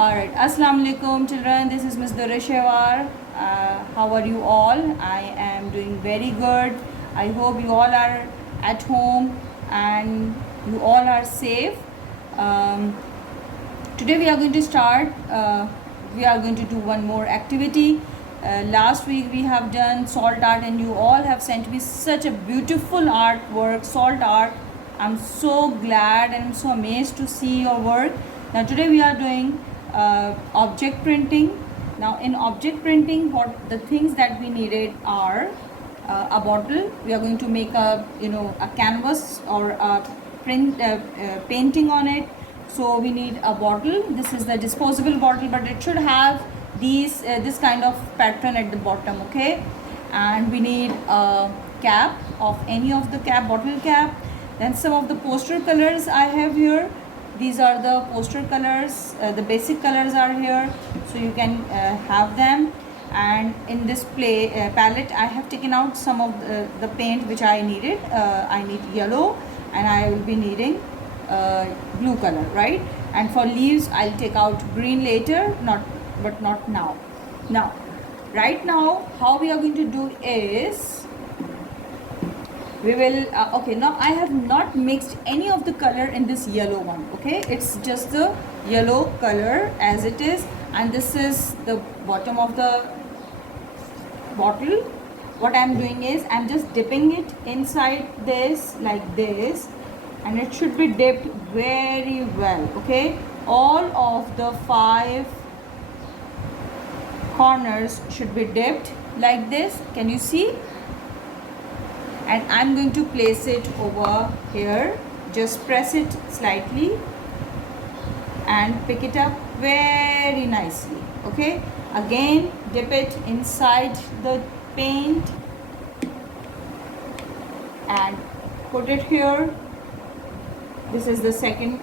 Alright, Assalamu alaikum children, this is Ms. Dureshewar. How are you all? I am doing very good. I hope you all are at home and you all are safe. Today we are going to start, we are going to do one more activity. Last week we have done salt art and you all have sent me such a beautiful artwork, salt art. I'm so glad and I'm so amazed to see your work. Now today we are doing object printing. Now in object printing, what the things that we needed are a bottle. We are going to make a a canvas or a painting on it. So we need a bottle. This is the disposable bottle, but it should have these this kind of pattern at the bottom, okay? And we need a cap of any of the bottle cap. Then some of the poster colors I have here. These are the poster colors. The basic colors are here, so you can have them. And in this palette, I have taken out some of the paint which I needed. I need yellow, and I will be needing blue color, right? And for leaves I'll take out green later, but not now. Now right now how we are going to do is we will okay, now I have not mixed any of the color in this yellow one, okay? It's just the yellow color as it is, and this is the bottom of the bottle. What I'm doing is I'm just dipping it inside this like this, and it should be dipped very well, okay? All of the 5 corners should be dipped like this. Can you see? And I'm going to place it over here. Just press it slightly and pick it up very nicely, okay? Again, dip it inside the paint and put it here. This is the second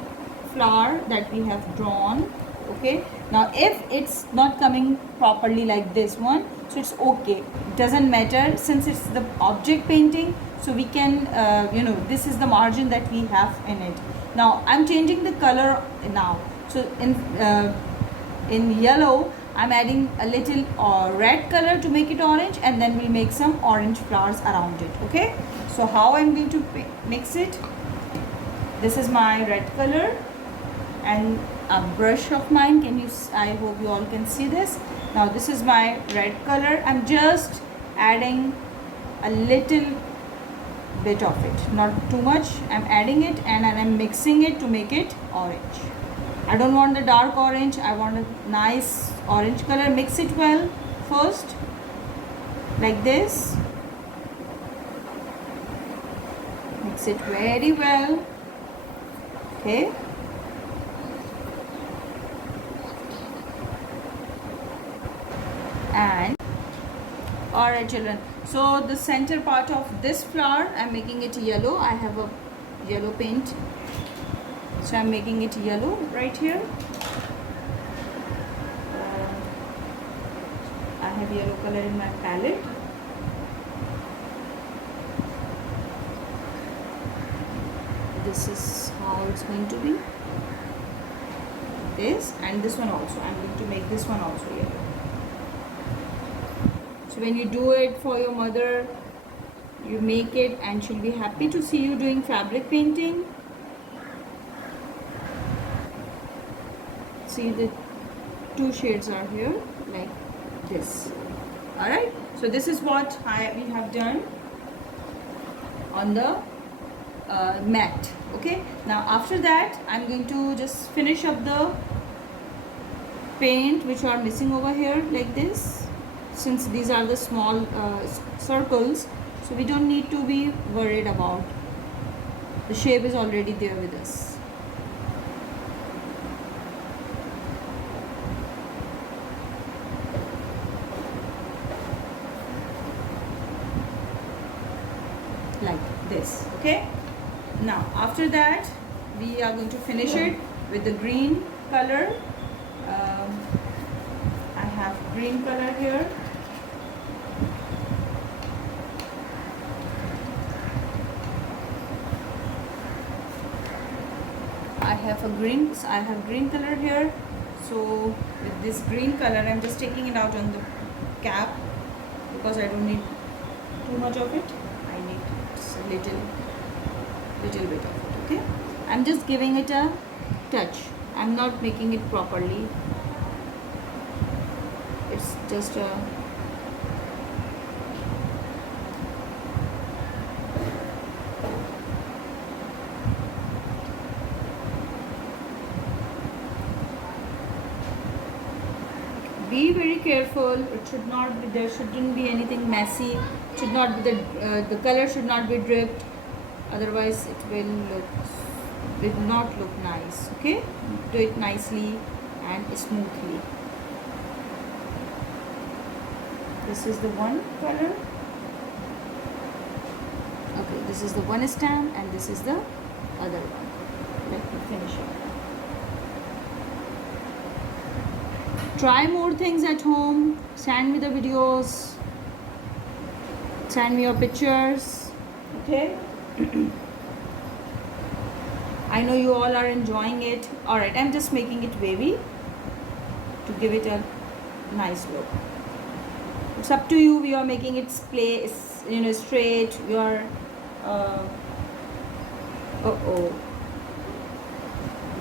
flower that we have drawn, okay? Now if it's not coming properly like this one, so it's okay, it doesn't matter, since it's the object painting, so we can this is the margin that we have in it. Now I'm changing the color now. So in yellow I'm adding a little red color to make it orange, and then we'll make some orange flowers around it, okay? So how I'm going to mix it? This is my red color and a brush of mine. I hope you all can see this. Now this is my red color. I'm just adding a little bit of it, not too much. I'm adding it and I'm mixing it to make it orange. I don't want the dark orange, I want a nice orange color. Mix it well first like this. Mix it very well, okay? And alright children, so the center part of this flower I'm making it yellow. I have a yellow paint, so I'm making it yellow right here. I have yellow color in my palette. This is how it's going to be. This and this one also, I'm going to make this one also yellow. So when you do it for your mother, you make it and she'll be happy to see you doing fabric painting. See, the 2 shades are here like this. Alright, so this is what we have done on the mat, okay? Now after that I'm going to just finish up the paint which are missing over here like this. Since these are the small circles, so we don't need to be worried about. The shape is already there with us. Like this, okay? Now after that we are going to finish it with the green color. I have green color here. I have green color here, So with this green color, I'm just taking it out on the cap because I don't need too much of it. I need just a little bit of it. Okay, I'm just giving it a touch. I'm not making it properly. It's just a be very careful. It should not be, there shouldn't be anything messy. It should not be the color should not be dripped, otherwise it will not look nice. Okay, do it nicely and smoothly. This is the one color. Okay, this is the one stamp and this is the other one. Let me finish it. Try more things at home. Send me the videos. Send me your pictures. Okay. I know you all are enjoying it. Alright, I'm just making it wavy to give it a nice look. It's up to you. We are making it straight. You are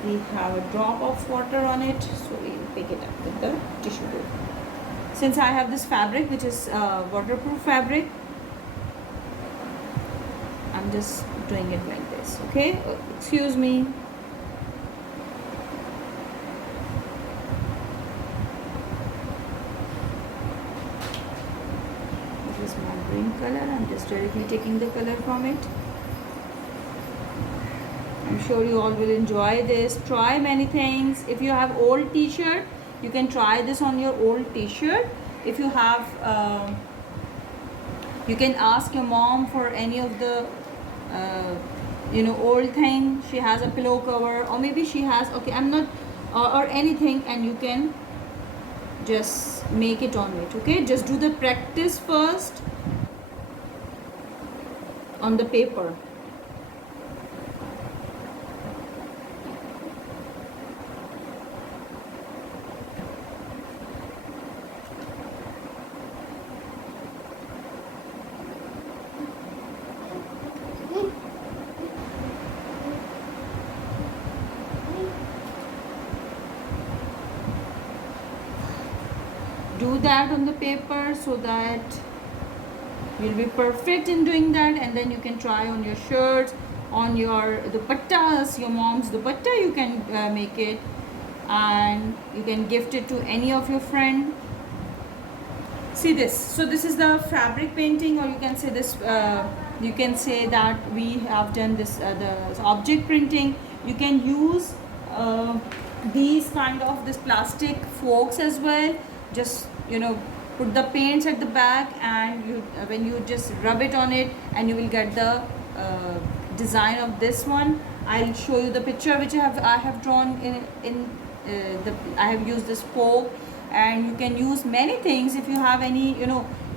we have a drop of water on it, so we will pick it up with the tissue paper. Since I have this fabric which is waterproof fabric, I'm just doing it like this. Okay, excuse me. This is my green color. I'm just directly taking the color from it. I'm sure you all will enjoy this. Try many things. If you have old t-shirt, you can try this on your old t-shirt. If you have you can ask your mom for any of the old thing. She has a pillow cover, or maybe she has, okay, I'm not, or anything, and you can just make it on it. Okay, just do the practice first on the paper. Do that on the paper so that you'll be perfect in doing that, and then you can try on your shirts, on your dupattas, your mom's dupatta. You can make it, and you can gift it to any of your friend. See this. So this is the fabric painting, or you can say this. You can say that we have done this the object printing. You can use these kind of this plastic forks as well. Just put the paints at the back, and you when you just rub it on it, and you will get the design of this one. I'll show you the picture which I have drawn in I have used this fork, and you can use many things. If you have any,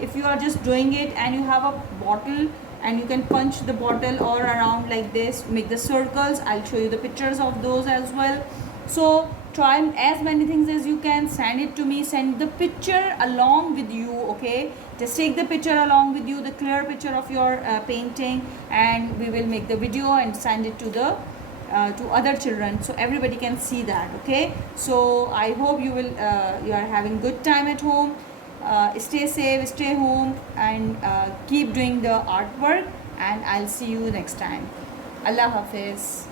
if you are just doing it and you have a bottle, and you can punch the bottle all around like this, make the circles. I'll show you the pictures of those as well. So try as many things as you can. Send it to me. Send the picture along with you. Okay, just take the picture along with you, the clear picture of your painting, and we will make the video and send it to the to other children, so everybody can see that. Okay, so I hope you will you are having good time at home. Stay safe, stay home, and keep doing the artwork, and I'll see you next time. Allah Hafiz.